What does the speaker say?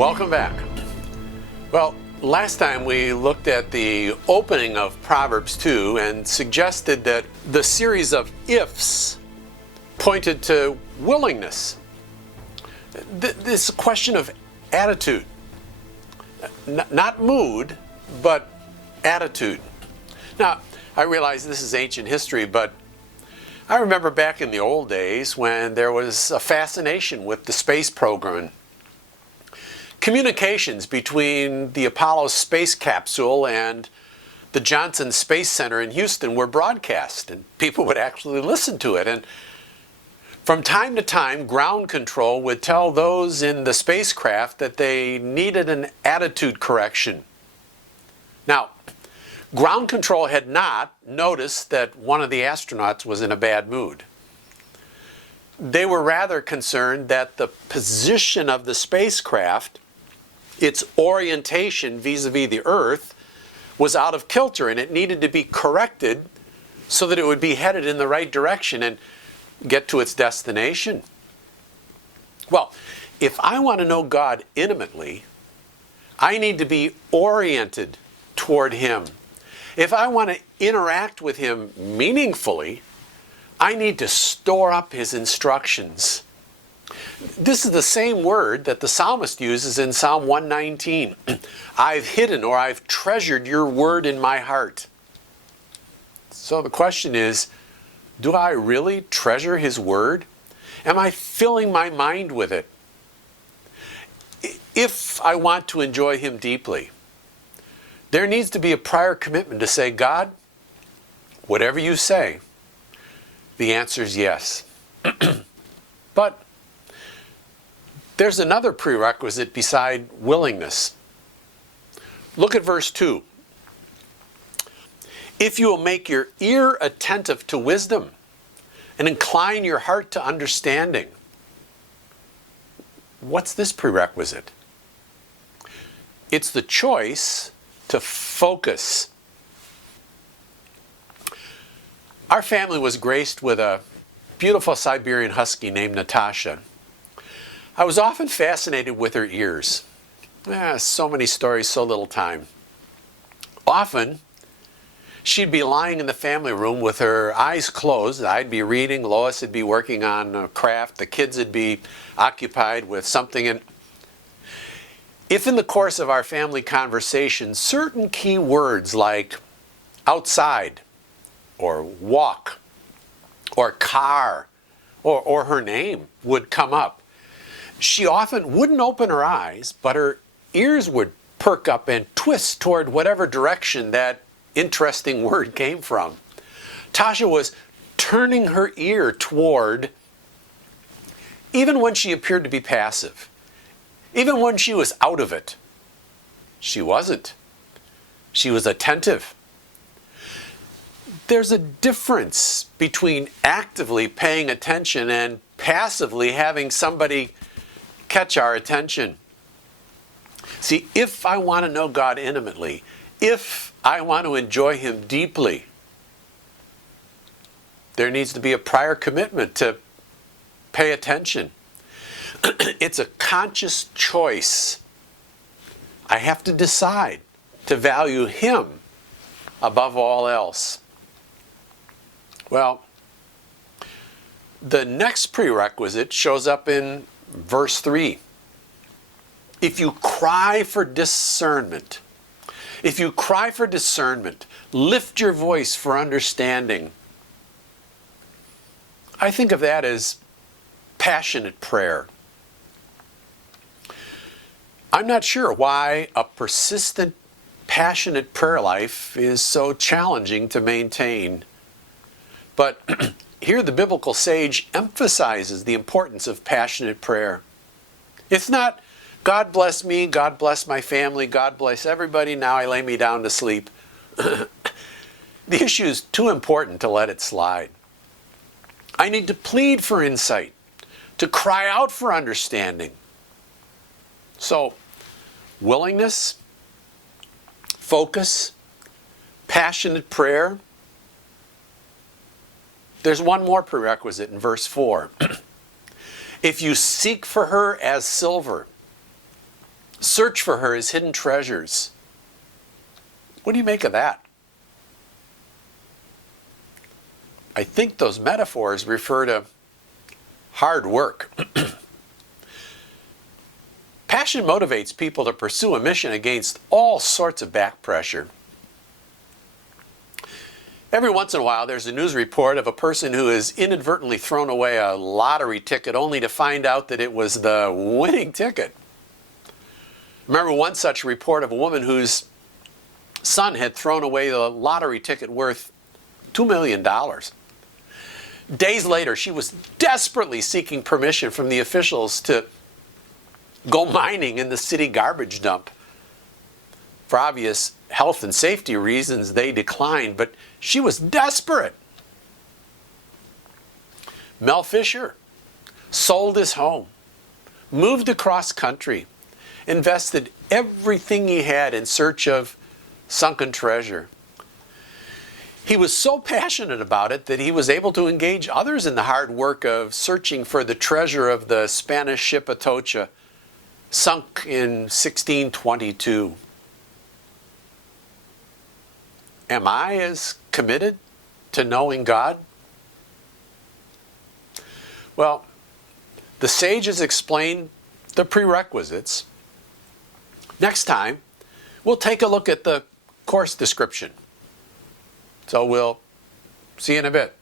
Welcome back. Well, last time we looked at the opening of Proverbs 2 and suggested that the series of ifs pointed to willingness. This question of attitude. Not mood, but attitude. Now, I realize this is ancient history, but I remember back in the old days when there was a fascination with the space program. Communications between the Apollo space capsule and the Johnson Space Center in Houston were broadcast, and people would actually listen to it. And from time to time, ground control would tell those in the spacecraft that they needed an attitude correction. Now, ground control had not noticed that one of the astronauts was in a bad mood. They were rather concerned that the position of the spacecraft, its orientation vis-a-vis the Earth, was out of kilter, and it needed to be corrected so that it would be headed in the right direction and get to its destination. Well, if I want to know God intimately, I need to be oriented toward Him. If I want to interact with Him meaningfully, I need to store up His instructions. This is the same word that the psalmist uses in Psalm 119. I've hidden, or I've treasured your word in my heart. So the question is, do I really treasure His word? Am I filling my mind with it? If I want to enjoy Him deeply, there needs to be a prior commitment to say, God, whatever you say, the answer is yes. But there's another prerequisite beside willingness. Look at verse 2. If you will make your ear attentive to wisdom and incline your heart to understanding. What's this prerequisite? It's the choice to focus. Our family was graced with a beautiful Siberian husky named Natasha. I was often fascinated with her ears. So many stories, so little time. Often, she'd be lying in the family room with her eyes closed. I'd be reading, Lois would be working on a craft, the kids would be occupied with something. And if in the course of our family conversation, certain key words like outside, or walk, or car, or her name would come up, she often wouldn't open her eyes, but her ears would perk up and twist toward whatever direction that interesting word came from. Tasha was turning her ear toward, even when she appeared to be passive, even when she was out of it, she wasn't. She was attentive. There's a difference between actively paying attention and passively having somebody catch our attention. See, if I want to know God intimately, if I want to enjoy Him deeply, there needs to be a prior commitment to pay attention. It's a conscious choice. I have to decide to value Him above all else. Well, the next prerequisite shows up in verse 3. If you cry for discernment, lift your voice for understanding. I think of that as passionate prayer. I'm not sure why a persistent, passionate prayer life is so challenging to maintain. But here the biblical sage emphasizes the importance of passionate prayer. It's not, God bless me, God bless my family, God bless everybody, now I lay me down to sleep. The issue is too important to let it slide. I need to plead for insight, to cry out for understanding. So, willingness, focus, passionate prayer. There's one more prerequisite in verse 4. If you seek for her as silver, search for her as hidden treasures. What do you make of that? I think those metaphors refer to hard work. Passion motivates people to pursue a mission against all sorts of back pressure. Every once in a while, there's a news report of a person who has inadvertently thrown away a lottery ticket only to find out that it was the winning ticket. Remember one such report of a woman whose son had thrown away the lottery ticket worth $2 million. Days later, she was desperately seeking permission from the officials to go mining in the city garbage dump. For obvious health and safety reasons, they declined, but she was desperate. Mel Fisher sold his home, moved across country, invested everything he had in search of sunken treasure. He was so passionate about it that he was able to engage others in the hard work of searching for the treasure of the Spanish ship Atocha, sunk in 1622. Am I as committed to knowing God? Well, the sages explain the prerequisites. Next time, we'll take a look at the course description. So we'll see you in a bit.